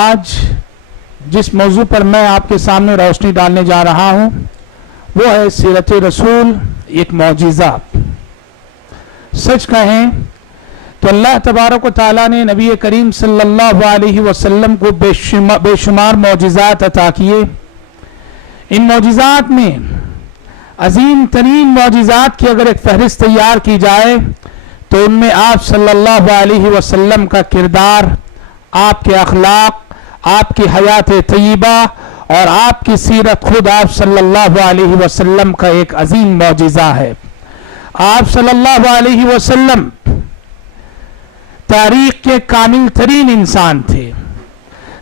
آج جس موضوع پر میں آپ کے سامنے روشنی ڈالنے جا رہا ہوں وہ ہے سیرت رسول ایک معجزہ۔ سچ کہیں تو اللہ تبارک و تعالیٰ نے نبی کریم صلی اللہ علیہ وسلم کو بے شمار معجزات عطا کیے۔ ان معجزات میں عظیم ترین معجزات کی اگر ایک فہرست تیار کی جائے تو ان میں آپ صلی اللہ علیہ وسلم کا کردار، آپ کے اخلاق، آپ کی حیات طیبہ اور آپ کی سیرت خود آپ صلی اللہ علیہ وسلم کا ایک عظیم معجزہ ہے۔ آپ صلی اللہ علیہ وسلم تاریخ کے کامل ترین انسان تھے،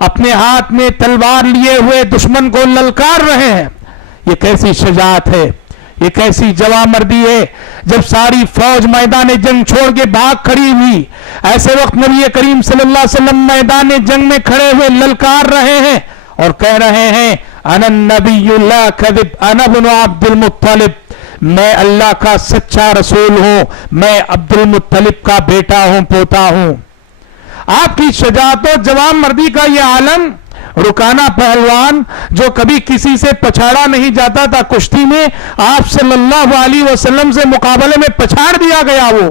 اپنے ہاتھ میں تلوار لیے ہوئے دشمن کو للکار رہے ہیں. یہ کیسی شجاعت ہے, یہ کیسی جواں مردی ہے. جب ساری فوج میدان جنگ چھوڑ کے بھاگ کھڑی ہوئی, ایسے وقت نبی کریم صلی اللہ علیہ وسلم میدان جنگ میں کھڑے ہوئے للکار رہے ہیں اور کہہ رہے ہیں انا النبی لا کذب انا ابن عبد المطلب, میں اللہ کا سچا رسول ہوں, میں عبد المطلب کا بیٹا ہوں, پوتا ہوں. آپ کی شجاعت و جواں مردی کا یہ عالم, رکانہ پہلوان جو کبھی کسی سے پچھاڑا نہیں جاتا تھا کشتی میں, آپ صلی اللہ علیہ وسلم سے مقابلے میں پچھاڑ دیا گیا وہ.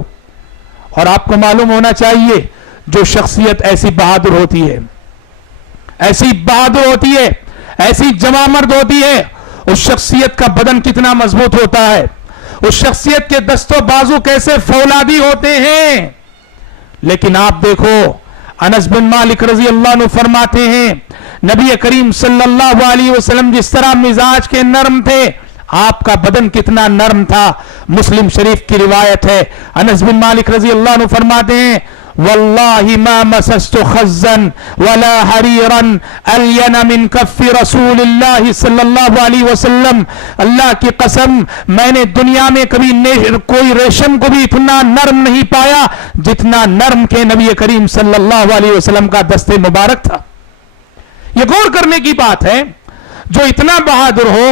اور آپ کو معلوم ہونا چاہیے جو شخصیت ایسی بہادر ہوتی ہے, ایسی بہادر ہوتی ہے, ایسی جواں مرد ہوتی ہے, اس شخصیت کا بدن کتنا مضبوط ہوتا ہے, اس شخصیت کے دست و بازو کیسے فولادی ہوتے ہیں. لیکن آپ دیکھو انس بن مالک رضی اللہ عنہ فرماتے ہیں نبی کریم صلی اللہ علیہ وسلم جس طرح مزاج کے نرم تھے, آپ کا بدن کتنا نرم تھا. مسلم شریف کی روایت ہے, انس بن مالک رضی اللہ عنہ فرماتے ہیں واللہ ما مسست خزا ولا حریرا الین من کف رسول اللہ صلی اللہ علیہ وسلم, اللہ کی قسم میں نے دنیا میں کبھی کوئی ریشم کو بھی اتنا نرم نہیں پایا جتنا نرم کے نبی کریم صلی اللہ علیہ وسلم کا دست مبارک تھا. یہ غور کرنے کی بات ہے, جو اتنا بہادر ہو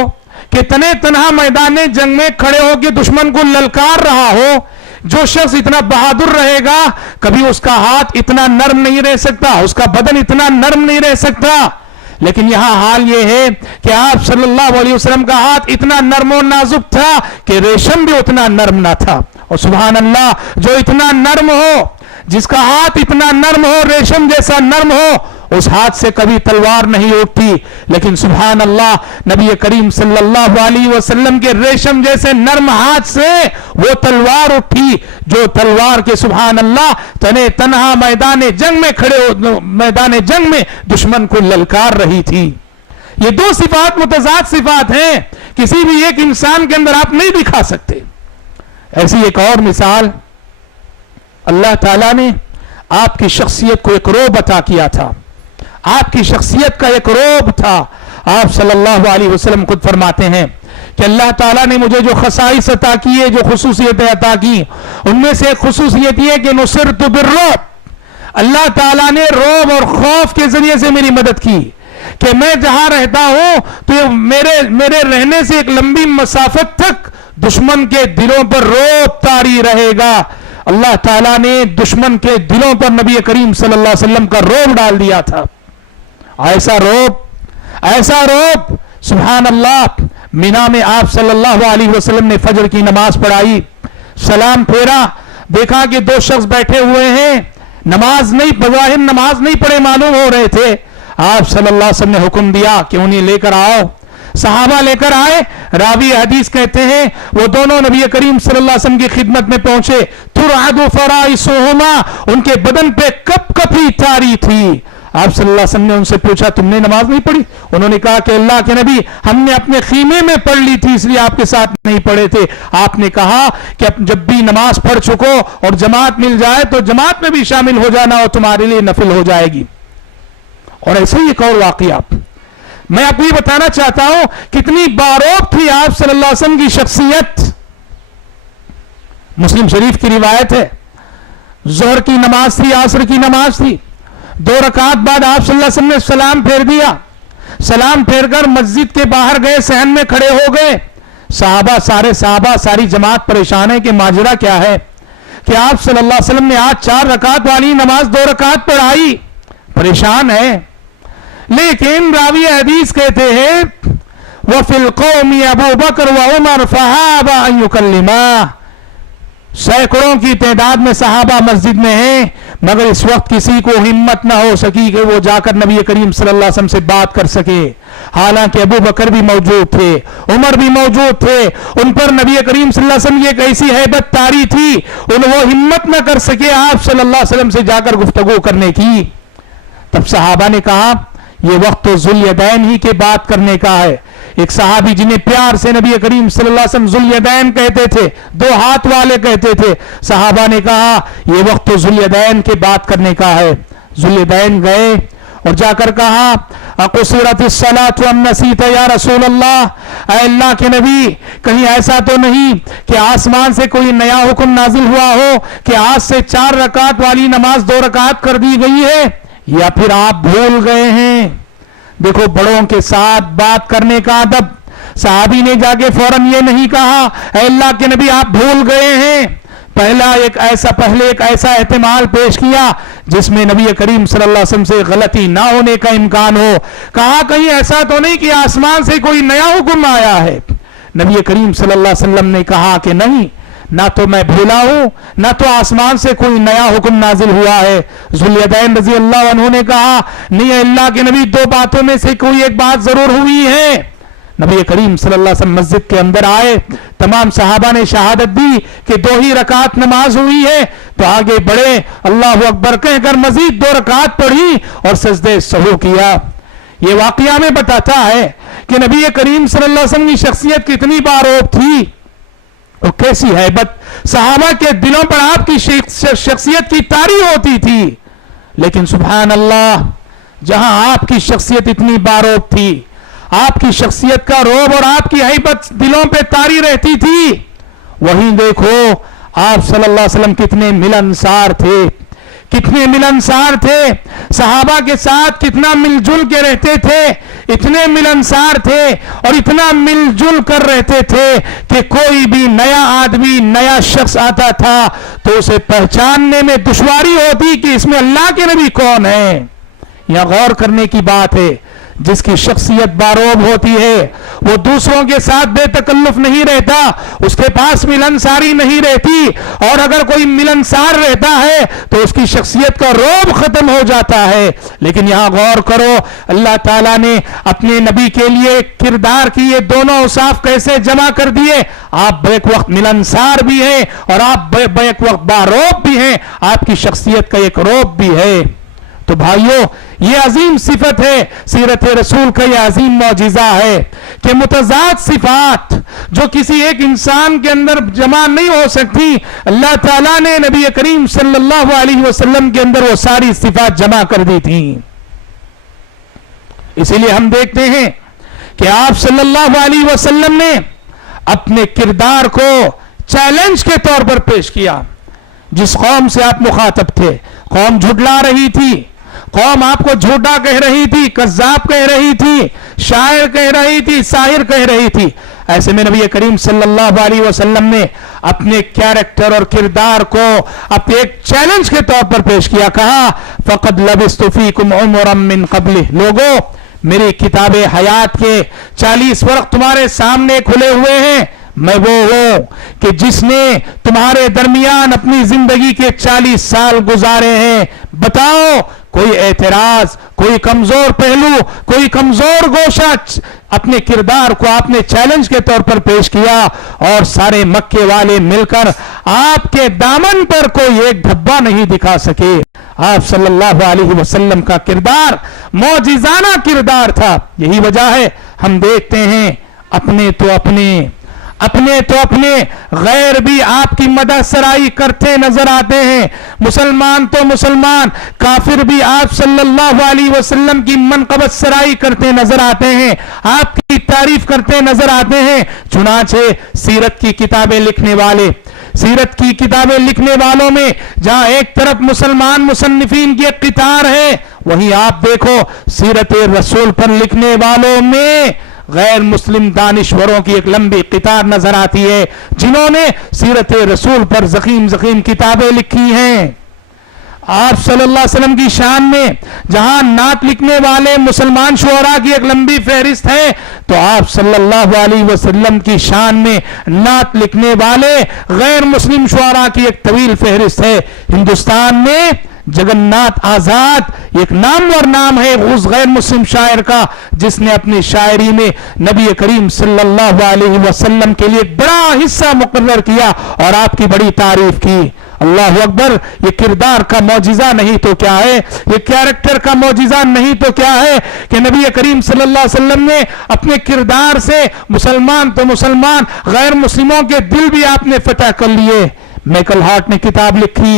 کہ تنے تنہا میدان جنگ میں کھڑے ہو کے دشمن کو للکار رہا ہو, جو شخص اتنا بہادر رہے گا کبھی اس کا ہاتھ اتنا نرم نہیں رہ سکتا, اس کا بدن اتنا نرم نہیں رہ سکتا. لیکن یہاں حال یہ ہے کہ آپ صلی اللہ علیہ وسلم کا ہاتھ اتنا نرم و نازک تھا کہ ریشم بھی اتنا نرم نہ تھا. اور سبحان اللہ, جو اتنا نرم ہو, جس کا ہاتھ اتنا نرم ہو, ریشم جیسا نرم ہو, اس ہاتھ سے کبھی تلوار نہیں اٹھتی. لیکن سبحان اللہ, نبی کریم صلی اللہ علیہ وسلم کے ریشم جیسے نرم ہاتھ سے وہ تلوار اٹھی جو تلوار کے سبحان اللہ تنے تنہا میدان جنگ میں کھڑے ہو, میدان جنگ میں دشمن کو للکار رہی تھی. یہ دو صفات متضاد صفات ہیں, کسی بھی ایک انسان کے اندر آپ نہیں دکھا سکتے. ایسی ایک اور مثال, اللہ تعالیٰ نے آپ کی شخصیت کو ایک روب عطا کیا تھا, آپ کی شخصیت کا ایک روب تھا. آپ صلی اللہ علیہ وسلم خود فرماتے ہیں کہ اللہ تعالیٰ نے مجھے جو خصائص عطا کی ہے, جو خصوصیتیں عطا کی, ان میں سے ایک خصوصیت یہ کہ نصرت بالرعب, اللہ تعالیٰ نے روب اور خوف کے ذریعے سے میری مدد کی کہ میں جہاں رہتا ہوں تو میرے رہنے سے ایک لمبی مسافت تک دشمن کے دلوں پر روب طاری رہے گا. اللہ تعالیٰ نے دشمن کے دلوں پر نبی کریم صلی اللہ علیہ وسلم کا روب ڈال دیا تھا. ایسا روب سبحان اللہ. مینا میں آپ صلی اللہ علیہ وسلم نے فجر کی نماز پڑھائی, سلام پھیرا, دیکھا کہ دو شخص بیٹھے ہوئے ہیں, نماز نہیں پڑھے معلوم ہو رہے تھے. آپ صلی اللہ علیہ وسلم نے حکم دیا کہ انہیں لے کر آؤ. صحابہ لے کر آئے. راوی حدیث کہتے ہیں وہ دونوں نبی کریم صلی اللہ علیہ وسلم کی خدمت میں پہنچے. ترعد فرائصہما, ان کے بدن پہ کپ کپی تاری تھی. آپ صلی اللہ علیہ وسلم نے ان سے پوچھا تم نے نماز نہیں پڑھی؟ انہوں نے کہا کہ اللہ کے نبی ہم نے اپنے خیمے میں پڑھ لی تھی اس لیے آپ کے ساتھ نہیں پڑھے تھے. آپ نے کہا کہ جب بھی نماز پڑھ چکو اور جماعت مل جائے تو جماعت میں بھی شامل ہو جانا اور تمہارے لیے نفل ہو جائے گی. اور ایسے ہی ایک اور واقعہ میں آپ کو یہ بتانا چاہتا ہوں کتنی باروب تھی آپ صلی اللہ علیہ وسلم کی شخصیت. مسلم شریف کی روایت ہے, ظہر کی نماز تھی, عصر کی نماز تھی, 2 رکعت بعد آپ صلی اللہ علیہ وسلم نے سلام پھیر دیا. سلام پھیر کر مسجد کے باہر گئے, صحن میں کھڑے ہو گئے. سارے صحابہ ساری جماعت پریشان ہے کہ ماجرا کیا ہے کہ آپ صلی اللہ علیہ وسلم نے آج 4 رکعت والی نماز 2 رکعت پڑھائی, پریشان ہے. لیکن راوی حدیث کہتے ہیں وَفِي الْقَوْمِ أَبُو بَكْرُ وَعُمَرْ فَحَابَ أَن يُكَلِّمَا, سینکڑوں کی تعداد میں صحابہ مسجد میں ہیں مگر اس وقت کسی کو ہمت نہ ہو سکی کہ وہ جا کر نبی کریم صلی اللہ علیہ وسلم سے بات کر سکے. حالانکہ ابو بکر بھی موجود تھے, عمر بھی موجود تھے, ان پر نبی کریم صلی اللہ علیہ وسلم کی ایک ایسی ہیبت طاری تھی وہ ہمت نہ کر سکے آپ صلی اللہ علیہ وسلم سے جا کر گفتگو کرنے کی. تب صحابہ نے کہا یہ وقت تو ذوالیدین ہی کے بات کرنے کا ہے. ایک صحابی جنہیں پیار سے نبی کریم صلی اللہ علیہ وسلم ذوالیدین کہتے تھے, 2 ہاتھ والے کہتے تھے, صحابہ نے کہا یہ وقت تو ذوالیدین کے بات کرنے کا ہے. ذوالیدین گئے اور جا کر کہا اقصرت الصلاۃ ام نسیت یا رسول اللہ، اے اللہ کے نبی کہیں ایسا تو نہیں کہ آسمان سے کوئی نیا حکم نازل ہوا ہو کہ آج سے 4 رکعت والی نماز 2 رکعت کر دی گئی ہے، یا پھر آپ بھول گئے ہیں؟ دیکھو بڑوں کے ساتھ بات کرنے کا ادب، صحابی نے جا کے فوراً یہ نہیں کہا اے اللہ کے نبی آپ بھول گئے ہیں، پہلے ایک ایسا احتمال پیش کیا جس میں نبی کریم صلی اللہ علیہ وسلم سے غلطی نہ ہونے کا امکان ہو، کہا کہیں ایسا تو نہیں کہ آسمان سے کوئی نیا حکم آیا ہے؟ نبی کریم صلی اللہ علیہ وسلم نے کہا کہ نہیں، نہ تو میں بھولا ہوں نہ تو آسمان سے کوئی نیا حکم نازل ہوا ہے۔ ذوالیدین رضی اللہ عنہ نے کہا نہیں اللہ کے نبی 2 باتوں میں سے کوئی ایک بات ضرور ہوئی ہے۔ نبی کریم صلی اللہ علیہ وسلم مسجد کے اندر آئے، تمام صحابہ نے شہادت دی کہ 2 ہی رکعت نماز ہوئی ہے، تو آگے بڑھے اللہ اکبر کہہ کر مزید 2 رکعت پڑھی اور سجدہ سہو کیا۔ یہ واقعہ میں بتاتا ہے کہ نبی کریم صلی اللہ علیہ وسلم کی شخصیت کتنی بارعب تھی اور کیسی ہیبت، صحابہ کے دلوں پر آپ کی شخصیت کی طاری ہوتی تھی، لیکن سبحان اللہ جہاں آپ کی شخصیت اتنی بارعب تھی، آپ کی شخصیت کا روب اور آپ کی ہیبت دلوں پہ طاری رہتی تھی، وہیں دیکھو آپ صلی اللہ علیہ وسلم کتنے ملنسار تھے، کتنے ملنسار تھے، صحابہ کے ساتھ کتنا مل جل کے رہتے تھے، اتنے ملنسار تھے اور اتنا مل جل کر رہتے تھے کہ کوئی بھی نیا آدمی نیا شخص آتا تھا تو اسے پہچاننے میں دشواری ہوتی کہ اس میں اللہ کے نبی کون ہے۔ یہاں غور کرنے کی بات ہے، جس کی شخصیت بارعب ہوتی ہے وہ دوسروں کے ساتھ بے تکلف نہیں رہتا، اس کے پاس ملنساری نہیں رہتی، اور اگر کوئی ملنسار رہتا ہے تو اس کی شخصیت کا روب ختم ہو جاتا ہے۔ لیکن یہاں غور کرو اللہ تعالیٰ نے اپنے نبی کے لیے کردار کی یہ دونوں اوصاف کیسے جمع کر دیے، آپ بیک وقت ملنسار بھی ہیں اور آپ بیک وقت بارعب بھی ہیں، آپ کی شخصیت کا ایک روب بھی ہے۔ تو بھائیو یہ عظیم صفت ہے، سیرت رسول کا یہ عظیم معجزہ ہے کہ متضاد صفات جو کسی ایک انسان کے اندر جمع نہیں ہو سکتی، اللہ تعالیٰ نے نبی کریم صلی اللہ علیہ وسلم کے اندر وہ ساری صفات جمع کر دی تھیں۔ اسی لیے ہم دیکھتے ہیں کہ آپ صلی اللہ علیہ وسلم نے اپنے کردار کو چیلنج کے طور پر پیش کیا۔ جس قوم سے آپ مخاطب تھے، قوم جھٹلا رہی تھی، قوم آپ کو جھوٹا کہہ رہی تھی، کذاب کہہ رہی تھی، شاعر کہہ رہی تھی، ساحر کہہ رہی تھی، ایسے میں نبی کریم صلی اللہ علیہ وسلم نے اپنے کیریکٹر اور کردار کو اپنے ایک چیلنج کے طور پر پیش کیا، کہا فَقَدْ لَبِثْتُ فِيكُمْ عُمُرًا مِّن قَبْلِهِ، لوگو میری کتاب حیات کے 40 ورق تمہارے سامنے کھلے ہوئے ہیں، میں وہ ہوں کہ جس نے تمہارے درمیان اپنی زندگی کے 40 سال گزارے ہیں، بتاؤ کوئی اعتراض، کوئی کمزور پہلو، کوئی کمزور گوشہ اپنے کردار کو آپ نے چیلنج کے طور پر پیش کیا، اور سارے مکے والے مل کر آپ کے دامن پر کوئی ایک دھبا نہیں دکھا سکے۔ آپ صلی اللہ علیہ وسلم کا کردار معجزانہ کردار تھا۔ یہی وجہ ہے ہم دیکھتے ہیں اپنے تو اپنے غیر بھی آپ کی مدح سرائی کرتے نظر آتے ہیں، مسلمان تو مسلمان، کافر بھی آپ صلی اللہ علیہ وسلم کی منقبت سرائی کرتے نظر آتے ہیں، آپ کی تعریف کرتے نظر آتے ہیں۔ چنانچہ سیرت کی کتابیں لکھنے والوں میں جہاں ایک طرف مسلمان مصنفین کی ایک قطار ہے، وہیں آپ دیکھو سیرت رسول پر لکھنے والوں میں غیر مسلم دانشوروں کی ایک لمبی قطار نظر آتی ہے، جنہوں نے سیرت رسول پر زخیم کتابیں لکھی ہیں۔ آپ صلی اللہ علیہ وسلم کی شان میں جہاں نعت لکھنے والے مسلمان شعراء کی ایک لمبی فہرست ہے، تو آپ صلی اللہ علیہ وسلم کی شان میں نعت لکھنے والے غیر مسلم شعراء کی ایک طویل فہرست ہے۔ ہندوستان میں جگن ناتھ آزاد ایک نامور نام ہے اس غیر مسلم شاعر کا، جس نے اپنی شاعری میں نبی کریم صلی اللہ علیہ وسلم کے لیے بڑا حصہ مقرر کیا اور آپ کی بڑی تعریف کی۔ اللہ اکبر! یہ کردار کا معجزہ نہیں تو کیا ہے، یہ کیریکٹر کا معجزہ نہیں تو کیا ہے کہ نبی کریم صلی اللہ علیہ وسلم نے اپنے کردار سے مسلمان تو مسلمان، غیر مسلموں کے دل بھی آپ نے فتح کر لیے۔ میکل ہارٹ نے کتاب لکھی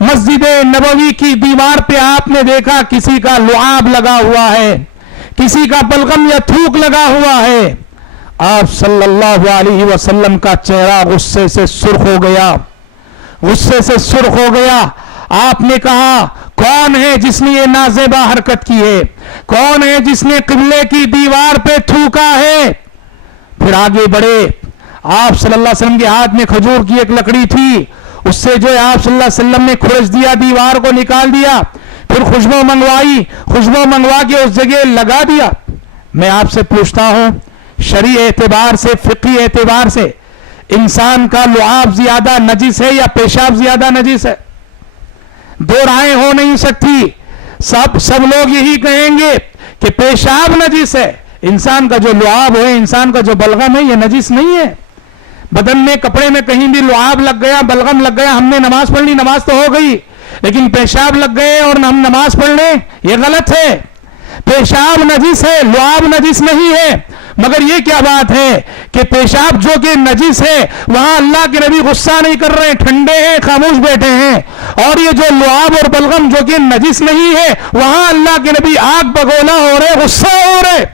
مسجد نبوی کی دیوار پہ آپ نے دیکھا کسی کا لعاب لگا ہوا ہے, کسی کا بلغم یا تھوک لگا ہوا ہے. آپ صلی اللہ علیہ وسلم کا چہرہ غصے سے سرخ ہو گیا, غصے سے سرخ ہو گیا. آپ نے کہا کون ہے جس نے یہ نازیبا حرکت کی ہے, کون ہے جس نے قبلے کی دیوار پہ تھوکا ہے. پھر آگے بڑھے. آپ صلی اللہ علیہ وسلم کے ہاتھ میں کھجور کی ایک لکڑی تھی, اس سے جو ہے آپ صلی اللہ علیہ وسلم نے کھرچ دیا, دیوار کو نکال دیا. پھر خوشبو منگوائی, خوشبو منگوا کے اس جگہ لگا دیا. میں آپ سے پوچھتا ہوں, شرعی اعتبار سے, فقہی اعتبار سے انسان کا لعاب زیادہ نجس ہے یا پیشاب زیادہ نجس ہے؟ دو رائے ہو نہیں سکتی. سب لوگ یہی کہیں گے کہ پیشاب نجس ہے. انسان کا جو لعاب ہے, انسان کا جو بلغم ہے, یہ نجس نہیں ہے. بدن میں, کپڑے میں کہیں بھی لعاب لگ گیا, بلغم لگ گیا, ہم نے نماز پڑھ لی, نماز تو ہو گئی, لیکن پیشاب لگ گئے اور ہم نماز پڑھ لیں, یہ غلط ہے. پیشاب نجس ہے, لعاب نجس نہیں ہے. مگر یہ کیا بات ہے کہ پیشاب جو کہ نجس ہے وہاں اللہ کے نبی غصہ نہیں کر رہے, ٹھنڈے ہیں, خاموش بیٹھے ہیں. اور یہ جو لعاب اور بلغم جو کہ نجس نہیں ہے وہاں اللہ کے نبی آگ بگولا ہو رہے, غصہ ہو رہے.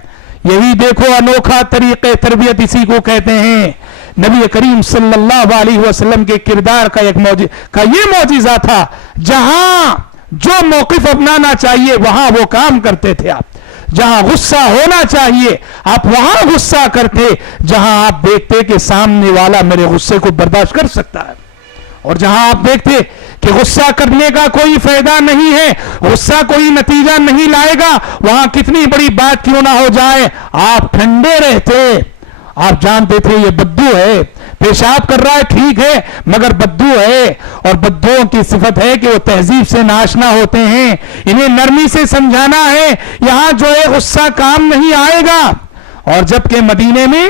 یہی دیکھو انوکھا طریقے تربیت اسی کو کہتے ہیں. نبی کریم صلی اللہ علیہ وسلم کے کردار کا یہ معجزہ تھا. جہاں جو موقف اپنانا چاہیے وہاں وہ کام کرتے تھے آپ. جہاں غصہ ہونا چاہیے آپ وہاں غصہ کرتے, جہاں آپ دیکھتے کہ سامنے والا میرے غصے کو برداشت کر سکتا ہے, اور جہاں آپ دیکھتے کہ غصہ کرنے کا کوئی فائدہ نہیں ہے, غصہ کوئی نتیجہ نہیں لائے گا, وہاں کتنی بڑی بات کیوں نہ ہو جائے آپ ٹھنڈے رہتے. آپ جانتے تھے یہ بدو ہے, پیشاب کر رہا ہے ٹھیک ہے, مگر بدو ہے, اور بدوؤں کی صفت ہے کہ وہ تہذیب سے ناشنا ہوتے ہیں, انہیں نرمی سے سمجھانا ہے, یہاں جو ہے غصہ کام نہیں آئے گا. اور جبکہ مدینے میں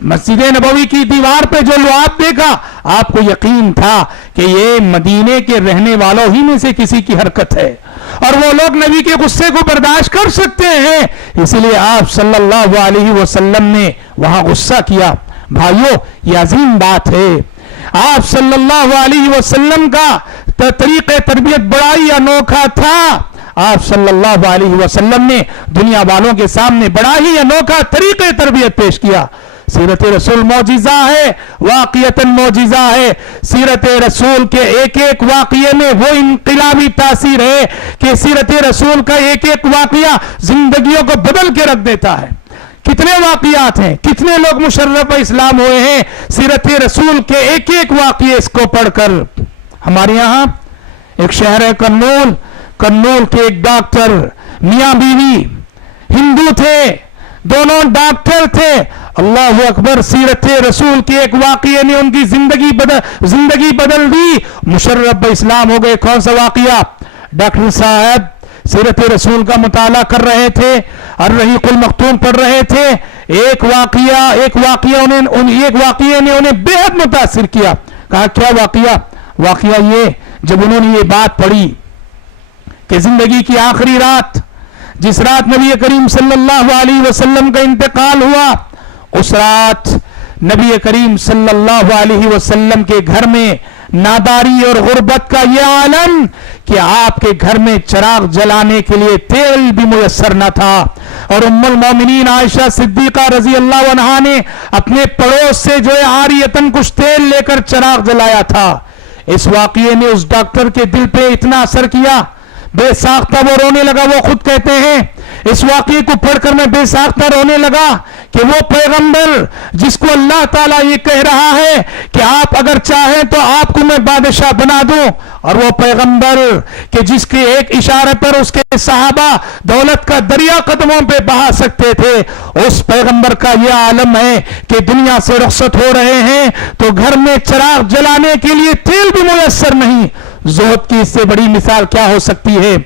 مسجد نبوی کی دیوار پہ جو لعاب دیکھا آپ کو یقین تھا کہ یہ مدینے کے رہنے والوں ہی میں سے کسی کی حرکت ہے, اور وہ لوگ نبی کے غصے کو برداشت کر سکتے ہیں. اسی لیے آپ صلی اللہ علیہ وسلم نے وہاں غصہ کیا. بھائیو یہ عظیم بات ہے. آپ صلی اللہ علیہ وسلم کا طریقہ تربیت بڑا ہی انوکھا تھا. آپ صلی اللہ علیہ وسلم نے دنیا والوں کے سامنے بڑا ہی انوکھا طریقہ تربیت پیش کیا. سیرت رسول معجزہ ہے, واقعتاً معجزہ ہے. سیرت رسول کے ایک ایک واقعے میں وہ انقلابی تاثیر ہے کہ سیرت رسول کا ایک ایک واقعہ زندگیوں کو بدل کے رکھ دیتا ہے. کتنے واقعات ہیں, کتنے لوگ مشرف اسلام ہوئے ہیں سیرت رسول کے ایک ایک واقعے اس کو پڑھ کر. ہمارے یہاں ایک شہر ہے کرنول, کرنول کے ایک ڈاکٹر میاں بیوی ہندو تھے, دونوں ڈاکٹر تھے. اللہ اکبر, سیرت رسول کے ایک واقعے نے ان کی زندگی بدل دی, مشرف اسلام ہو گئے. کون سا واقعہ؟ ڈاکٹر صاحب سیرت رسول کا مطالعہ کر رہے تھے, الرحیق المختوم پڑھ رہے تھے. ایک واقعے نے انہیں بے حد متاثر کیا. کہا کیا واقعہ؟ واقعہ یہ, جب انہوں نے یہ بات پڑھی کہ زندگی کی آخری رات, جس رات نبی کریم صلی اللہ علیہ وسلم کا انتقال ہوا, اس رات نبی کریم صلی اللہ علیہ وسلم کے گھر میں ناداری اور غربت کا یہ عالم کہ آپ کے گھر میں چراغ جلانے کے لیے تیل بھی میسر نہ تھا. اور ام المومنین عائشہ صدیقہ رضی اللہ عنہا نے اپنے پڑوس سے جو ہے عاریتاً کچھ تیل لے کر چراغ جلایا تھا. اس واقعے نے اس ڈاکٹر کے دل پہ اتنا اثر کیا, بے ساختہ وہ رونے لگا. وہ خود کہتے ہیں اس واقعے کو پڑھ کر میں بے ساختہ رونے لگا کہ وہ پیغمبر جس کو اللہ تعالیٰ یہ کہہ رہا ہے کہ آپ اگر چاہیں تو آپ کو میں بادشاہ بنا دوں, اور وہ پیغمبر کہ جس کے ایک اشارے پر اس کے صحابہ دولت کا دریا قدموں پہ بہا سکتے تھے, اس پیغمبر کا یہ عالم ہے کہ دنیا سے رخصت ہو رہے ہیں تو گھر میں چراغ جلانے کے لیے تیل بھی میسر نہیں. زہد کی اس سے بڑی مثال کیا ہو سکتی ہے؟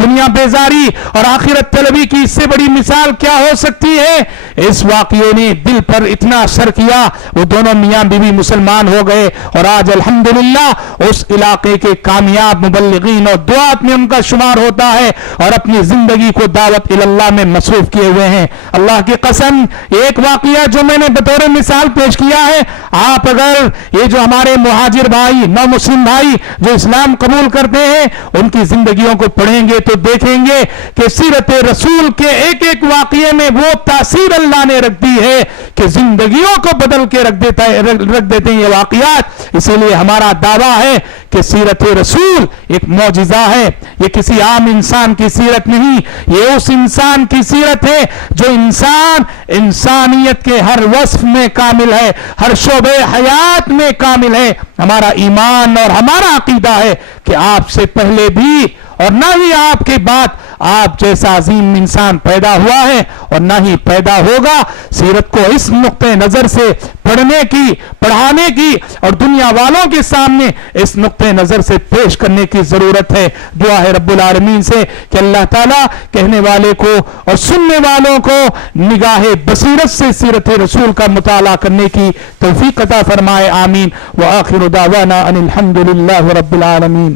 دنیا بیزاری اور آخرت طلبی کی اس سے بڑی مثال کیا ہو سکتی ہے اس واقعے نے دل پر اتنا اثر کیا, وہ دونوں میاں بیوی مسلمان ہو گئے اور آج الحمدللہ اس علاقے کے کامیاب مبلغین اور دعات میں ان کا شمار ہوتا ہے اور اپنی زندگی کو دعوت اللہ میں مصروف کیے ہوئے ہیں. اللہ کی قسم, ایک واقعہ جو میں نے بطور مثال پیش کیا ہے, آپ اگر یہ جو ہمارے مہاجر بھائی, نو مسلم بھائی جو اسلام قبول کرتے ہیں, ان کی زندگیوں کو پڑھیں گے تو دیکھیں گے کہ سیرت رسول کے ایک ایک واقعے میں وہ تاثیر اللہ نے رکھ دی ہے کہ زندگیوں کو بدل کے رکھ دیتے ہیں یہ واقعات. اسی لیے ہمارا دعویٰ ہے کہ سیرت رسول ایک معجزہ ہے. یہ کسی عام انسان کی سیرت نہیں, یہ اس انسان کی سیرت ہے جو انسانیت کے ہر وصف میں کامل ہے, ہر شعبے حیات میں کامل ہے. ہمارا ایمان اور ہمارا عقیدہ ہے کہ آپ سے پہلے بھی اور نہ ہی آپ کے بعد آپ جیسا عظیم انسان پیدا ہوا ہے اور نہ ہی پیدا ہوگا. سیرت کو اس نقطہ نظر سے پڑھنے کی, پڑھانے کی اور دنیا والوں کے سامنے اس نقطہ نظر سے پیش کرنے کی ضرورت ہے. دعا ہے رب العالمین سے کہ اللہ تعالیٰ کہنے والے کو اور سننے والوں کو نگاہ بصیرت سے سیرت رسول کا مطالعہ کرنے کی توفیق عطا فرمائے. آمین. وآخر دعوانا ان الحمد للہ رب العالمین.